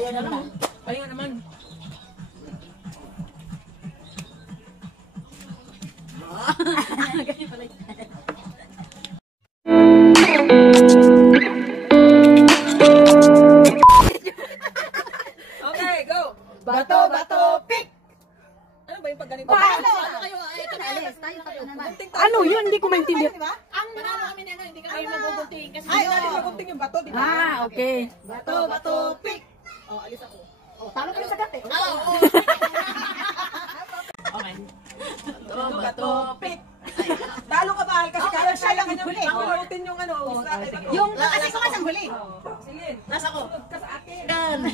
Ayaw na naman. Ayaw naman. Ganyan pala. Okay, go! Bato, bato, pick! Ano ba yung pag ganito? Paano? Ano kayo? Ay, ito na. Tayo tatlo naman. Ano yun? Hindi ko maintindihan. Ang manalo kami na hindi kami magugunting kasi hindi natin magunting yung bato, di ba? Ah, okay. Bato, bato, pick! Oh, alis ako. Oh, talo ka sa gate. Oo. Okay. Bato, bato, pick! Talo ka ba? Kasi kaya siya lang ang huli. Pakurutin yung ano. Yung kasi ko ang huli. Sige, nasa ko. Ka sa akin.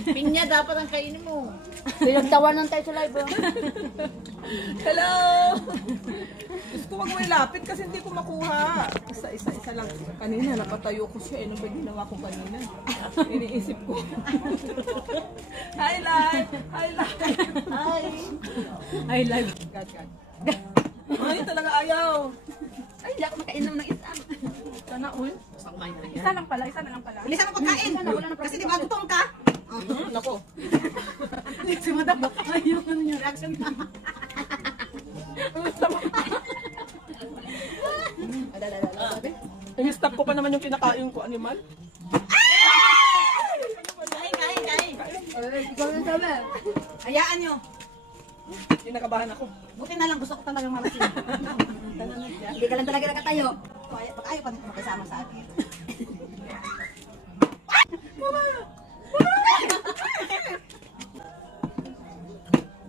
Pinya dapat ang kainin mo. Pinagtawanan tayo sa live. Hello! Gusto ko wag mo ilapit kasi hindi ko makuha. Isa lang. Kanina napatayo ko siya. Ano ba ginawa ko kanina? Iniisip ko. Hi, live! Hi, live! I like. God. Ay, talaga ayaw. Ay, hindi ako makainom ng isa. Sana all. Isa lang pala, isa na lang pala. Bilisan mo pagkain. Kasi di ba gutom ka? Nako. Si madam, ayaw ano yung reaction na. Yung stop ko pa naman yung kinakain ko, animal. Kain. Ikaw yung sabi. Hayaan nyo. Kinakabahan ako. Buti na lang, gusto ko talagang malaking. Hindi ka lang talaga nakatayo. Baka ayaw pa dito makasama sa akin.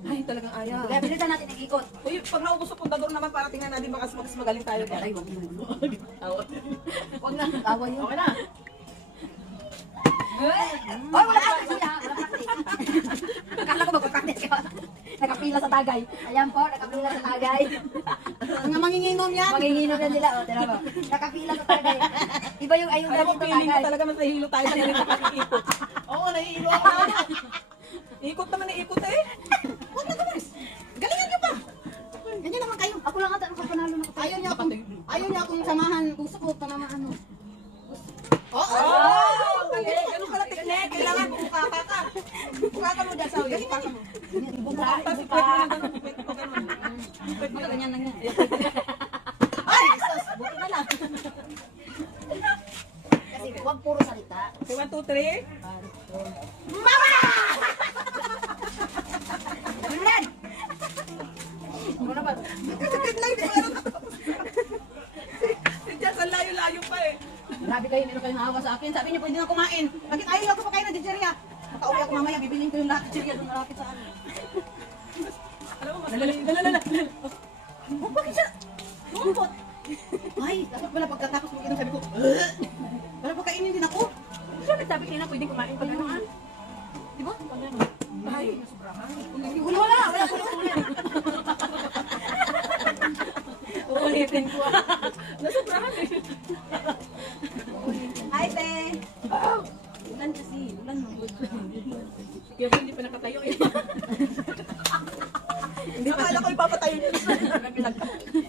Ay, talagang ayaw. Kaya bilisan natin ang ikot. Uy, pag naubos ang pundador naman, para tingnan natin baka mas magaling tayo. Ay, wag mo. Wag na, tawa yun. Okay na. Oy, wala ka kasi ha. Wala practice. Akala ko magpa-practice ka. Nakapila sa tagay. Ayan po, nakapila sa tagay. Mga manginginom yan. Manginginom yan nila. O, tira mo. Nakapila sa tagay. Iba yung ayun Alam mo, natin sa feeling ko tagay. talaga mas nahihilo tayo sa ganito pag-iikot. Oo, nahihilo ako. Ikot naman na ikot eh. Huwag na guys. Galingan niyo pa. Ganyan naman kayo. Ako lang ata nakapanalo na ako. Ayaw niya akong samahan. Gusto ko pa naman ano. Oo! Ganun ka lang teknik. Kailangan bumuka ka. Buka ka mo dyan sa ulit. Buka ka mo. Buka ka si Pwede mo lang ganun. Pwede mo ganun. Pwede mo ganyan lang yan. Ay, sus. Buti na lang. Kasi huwag puro salita. Okay, 1, 2, 3. Mama! Ganyan! Ano ba? Si Jess, ang layo-layo pa eh. Grabe kayo, meron kayong hawa sa akin. Sabi niyo pwede na kumain. Bakit ayaw ko pa kayo ng chicheria? Makauwi ako mamaya, bibilin ko yung lahat chicheria doon malapit sa akin. Alam mo, Lalala. Oh, bakit siya? Lumpot. Ay, dapat pala pagkatapos mo sabi ko, wala pa kainin din ako. Sabi kayo na pwedeng kumain pag ano ah. Di ba? Ay, Wala ko ulit. Uulitin ko ah. nasobrahan eh. Hi, te. Ulan kasi. Ulan mo. Kaya hindi pa nakatayo eh. Hindi pa alam ko ipapatayo niyo.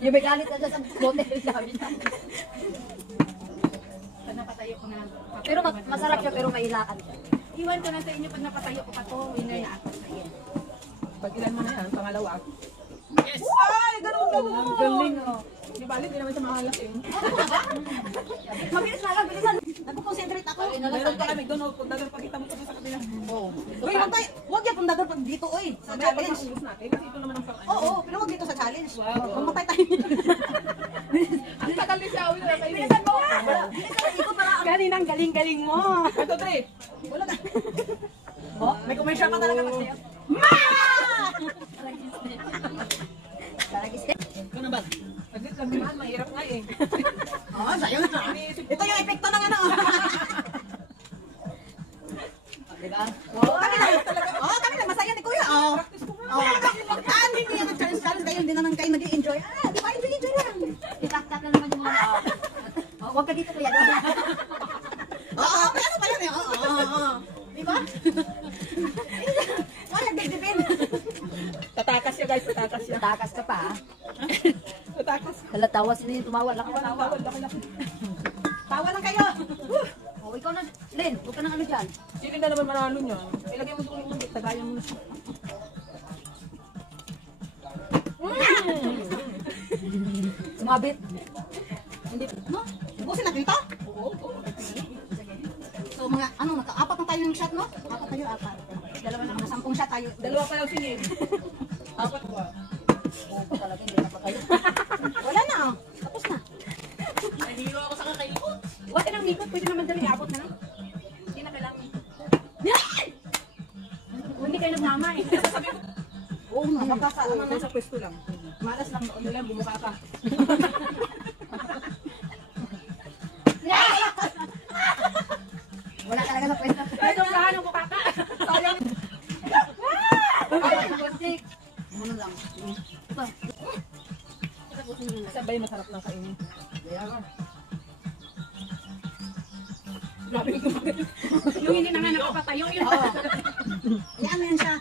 Yung may galit na siya sa bote. Sabi niya. Pag napatayo ko na. Pero masarap siya, pero mailakan siya. Iwan ko na sa inyo pag napatayo ko pa to. Hinayaan ko sa iyo. Pag ilan mo na yan, pangalawa. Yes! Ay, ganun. Ang galing oh. Di bali, di naman siya mahalas eh. Mabilis na lang, bilisan. Nagpo-concentrate ako. Meron pa kami doon, punta doon, pakita mo kami sa kanila. Oo. Uy, huwag yan punta doon pag dito, oy. Sa Mamaya pag challenge. maubos natin, kasi ito naman ang pang Oo, pero huwag dito sa challenge. Mamatay tayo. Ang tagal ni Xiaomi na kayo. Bilisan mo. Bilisan mo, ikaw para. Galing galing mo. 1, 2, 3. Wala na. Oh, may commercial ka talaga kasi. Talagis din. Ito na ba? Saglit lang naman, mahirap nga eh. Oo, sayo na. Ito yung epekto ng ano. Diba? Oo, kami lang. Masaya ni Kuya. Oo. Hindi yan nag-challenge kayo. Hindi naman kayo nag-i-enjoy. Di ba? Enjoy lang. Itaktak na naman yung mga. Huwag ka dito, Kuya. Oo, ano pa yan eh. Oo. Di ba? Wala, dibdibin. Tatakas siya guys, tatakas siya. Takas ka pa. Tatakas. Halatawa sila yung tumawa. Laki pa tawa. Tawa lang kayo. Oh, ikaw na. Len, huwag ka nang ano dyan. Sino na naman manalo niya? Ilagay Lagyan mo doon ulit. Tagayan mo na siya. Sumabit. Hindi, no? Busin natin ito? So mga, ano, naka-apat na tayo ng shot, no? Apat tayo, apat. Dalawa na, mga 10 shot tayo. Dalawa pa lang sige. Apat ba? Oo, talaga, hindi na pa kayo. Wala na, oh. Tapos na. Nahihiro ako sa kakaikot. Huwag ka ng mikot, pwede naman dali abot na lang. Hindi na kailangan. Hindi kayo nagnama eh. Sabi ko, Oo, baka sa, ano na. sa pwesto lang. Malas lang, Ano lang, bumuka ka. Wala talaga sa pwesta. Ito ang kahan ng bukaka. Sayang. Buntik. Ano lang. Ito. Sabay masarap lang kainin. Grabe yung kumagay. Yung hindi na nga nakapatayo yun. Oo. Yan yan siya.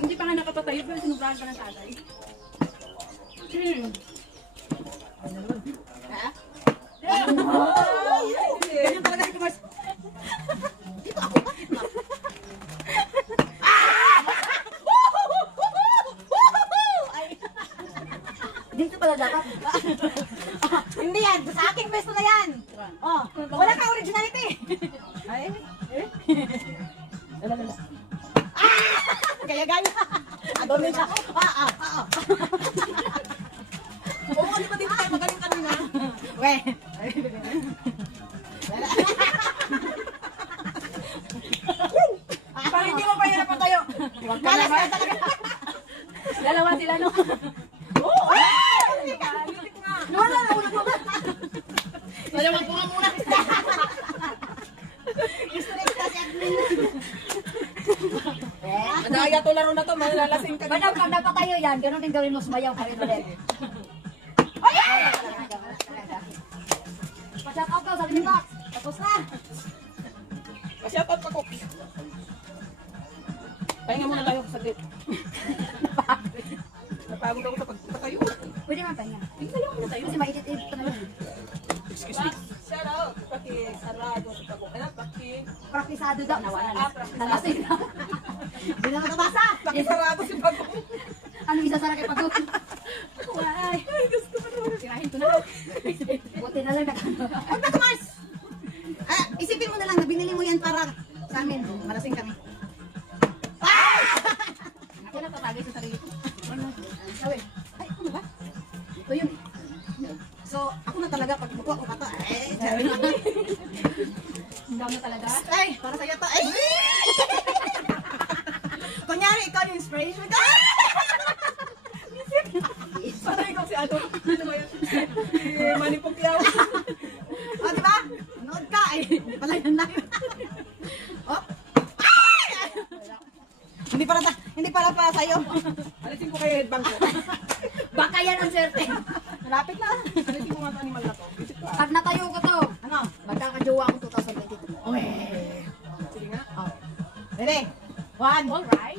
Hindi pa nga nakapatayo pero sinubrahan pa ng tatay. Ha? Ay, Ganyan talaga si Kumars. Dito ako, bakit na? Ay. Dito pala dapat. Hindi yan, sa aking besto na yan. Oh, wala ka originality. Ay, Gaya-gaya. Adonin siya. oo, di ba dito tayo magaling kanina? We. Pag hindi mo pa yan napatayo. Malas ka talaga. Dalawa sila no. Wala na, una ko. Dalawa po nga muna. Straight ka si admin. Madaya to laro na to, malalasing ka. Madam, pag napatayo yan, ganun din gawin mo, sumayaw ka rin ulit. Pa-shout out ka, sabi ni Max. Tapos na. Pasyapat pa ko. Pahinga muna tayo sa gate. Napagod ako sa pagpatayo. Pwede man pahinga. Sayaw muna tayo. Kasi mainit-init pa naman. Excuse me. Shout out. Pakisarado sa pagod. Ano? Praktisado daw. Nawala na. Praktisado. Nalasing na. Hindi na nakabasa. Pakisarado si pagod. Ano isasara kay pagod? Ay, gusto ko naman. Sirahin ko na. Buti na lang nakano. Huwag na, Kumars. Isipin mo na lang na binili mo yan para sa amin. Malasing kami. Ako na tatagay sa sarili ko. Sabi, ay, ano ba? Ito yun. So, ako na talaga pag buko ako mata. Hanggang na talaga. Ay, para sa'yo to. Ay! Kunyari, ikaw yung inspiration ko. Sanay ko si ano. Ano ba yun? Si Manny Pacquiao. O, diba? Nood ka. Ay, pala yan lang. Oh. Ay! Hindi para para sa'yo. Alisin ko kayo headbang ko. Baka yan ang swerte. Malapit na. Alisin ko nga ito animal na to. Isip ko ah. Pag natayo ko to, Ano? magkakajowa ako 2022. Uwe. Sige nga. Ready? One. Alright.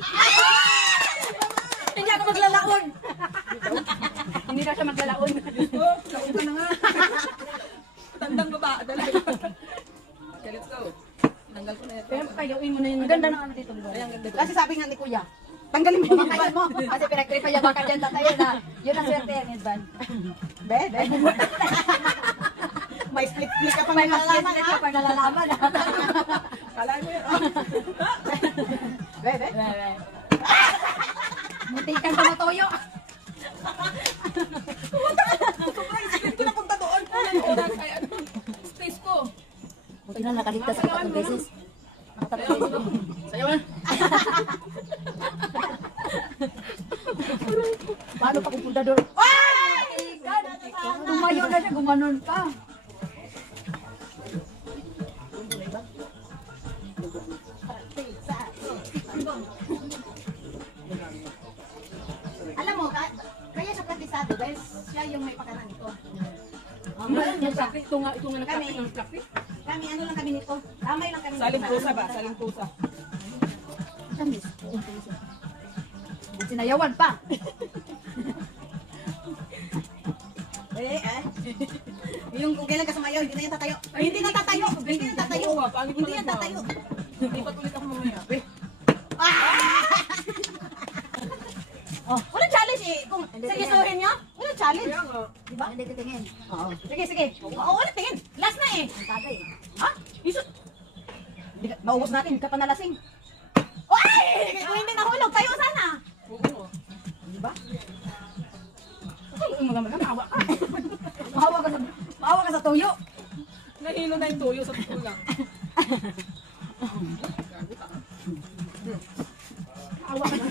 Hindi ako maglalaon. Hindi na siya maglalaon. Oh, laon ka na nga. Tandang baba. Dala. Okay, let's go. Tanggal ko na ito. Pero payawin mo na yun. Ang ganda ng ano dito. Ay, ang ganda. Kasi sabi nga ni Kuya, tanggalin mo yung Pamakayan mo. Kasi pinag-trip yung baka dyan tatayo na. Yun ang swerte yan, Edvan. Be. May split-split ka pang May mas nalalaman, split ha? ka pag nalalaman. Kalahin mo yun. Be. Mutikan ka matoyo. Sobrang split ko na punta doon. Kulang kaya ano. Space ko. Buti na nakaligtas ako 3 beses. Sayo na. Paano pa pupunta doon? Tumayo na siya, gumanon pa. Alam mo, kaya siya praktisado dahil siya yung may pakanan nito. Yung traffic, ito nga nag-traffic ng traffic. Kami, ano lang kami nito? Lamay lang kami. Saling pusa ba? Saling pusa. Sinayawan pa. Yung kung kailan ka sumayaw, hindi na yan tatayo. Hindi na tatayo. Hindi na tatayo. Hindi yan tatayo. Hindi pa tulit ako mamaya. Oh, walang challenge eh. Kung seryosohin niyo, walang challenge. Kaya nga. Diba? Hindi titingin. Oo. Sige, sige. Oo, walang tingin. Last na eh. Ang tatay. Ha? Iso. Maubos natin, hindi ka pa nalasing. Ay! Kung hindi nahulog, tayo sana. Oo. Diba? Ay, maawa ka. Maawa ka sa tuyo. Nahilo na yung tuyo sa totoo lang. Maawa ka na.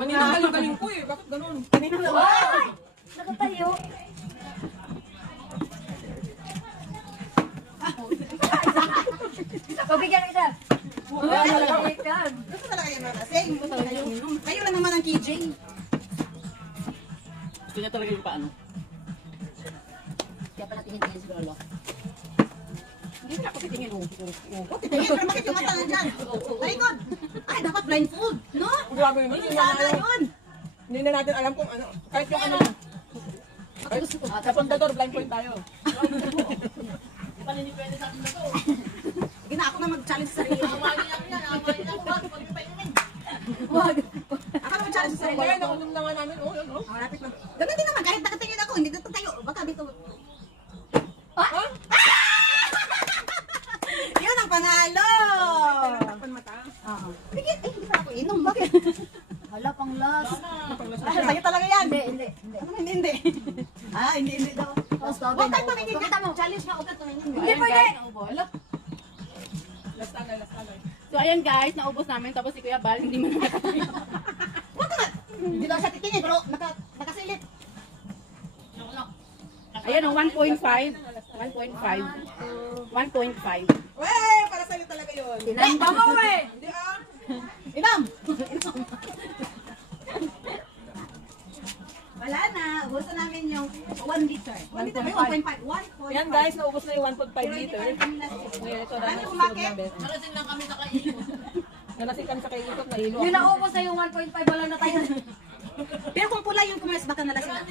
Kanina galing ko eh. Bakit ganun? Kanina na. Ay! Nakatayo. Pabigyan kita. Bigyan. Gusto talaga yung nalasing. Kayo lang naman ang KJ. Gusto niya talaga yung paano. Kaya pala tingin-tingin si Lolo. Hindi na ako titingin. Titingin, pero bakit yung mata dyan? Talikod. Ay, dapat blindfold. No? Grabe naman. Yun sana yun. Hindi na natin alam kung ano. Kahit yung ano. Kahit sa pondador, blind point tayo. Hindi na ako na mag-challenge sa sarili. Wag. Ako na mag-challenge sa sarili. Kaya nakunom na nga namin. Oh, yun, oh. Malapit na. Ganun din naman, kahit nakatingin ako, hindi ko tayo. Baka dito. Ha? Yun ang panalo! Takpan mata. Oo. Sige, eh, hindi pa ako inom. Bakit? Hala, pang last. Ay, sa'yo talaga yan. Hindi. Ano, hindi. Ah, hindi daw. Tapos Huwag kayo tumingin. Kita mo, challenge ka, huwag kayo tumingin. Hindi pwede. Last tagay, last tagay. So ayan guys, naubos namin tapos si Kuya Bal hindi man nakatayo. Huwag ka nga. Hindi daw siya titingin, pero nakasilip. Ayan o, 1.5. 1.5. 1.5. Wey! Para sa'yo talaga yun. Tinanda mo eh. Hindi ah. Inom! Wala na. Gusto namin yung 1 liter. 1 liter ba yun? 1.5. 1.5. Yan guys, naubos na yung 1.5 liter. Ngayon, ito na. Ano yung umakit? Nalasing kami sa kaiikot na ilo. Yung naubos na yung 1.5, wala na tayo. Pero kung pula yung kumalas, baka nalasing na.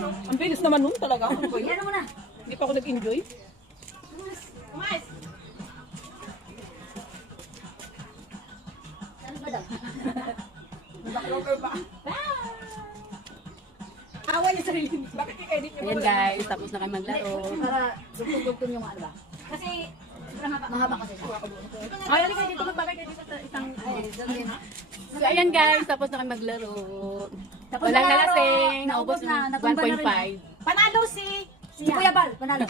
Ang bilis naman nun talaga. Ano ba yun? Yan mo na. Hindi pa ako nag-enjoy. Kumalas! Ano ba daw? Rocker pa. Awa niya sarili niya. Bakit i-edit niyo? Ayan guys, tapos na kayo maglaro. Para dugtong-dugtong yung ano ba? Kasi, sobrang haba. Mahaba kasi siya. Ay, halika dito, magbakay kayo dito sa isang... Ay, doon din. So ayan guys, tapos na kayo maglaro. Tapos Walang na laro. nalasing, naubos Naubos na, na natumba na 1.5. Panalo si Kuya Bal, panalo.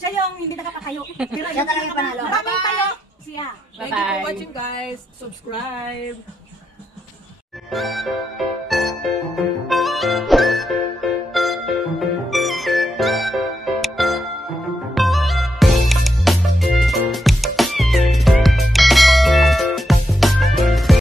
Siya yung hindi nakakatayo. Pero Siya talaga yung panalo. Maraming tayo. Siya. Thank you for Bye-bye. watching guys. Subscribe.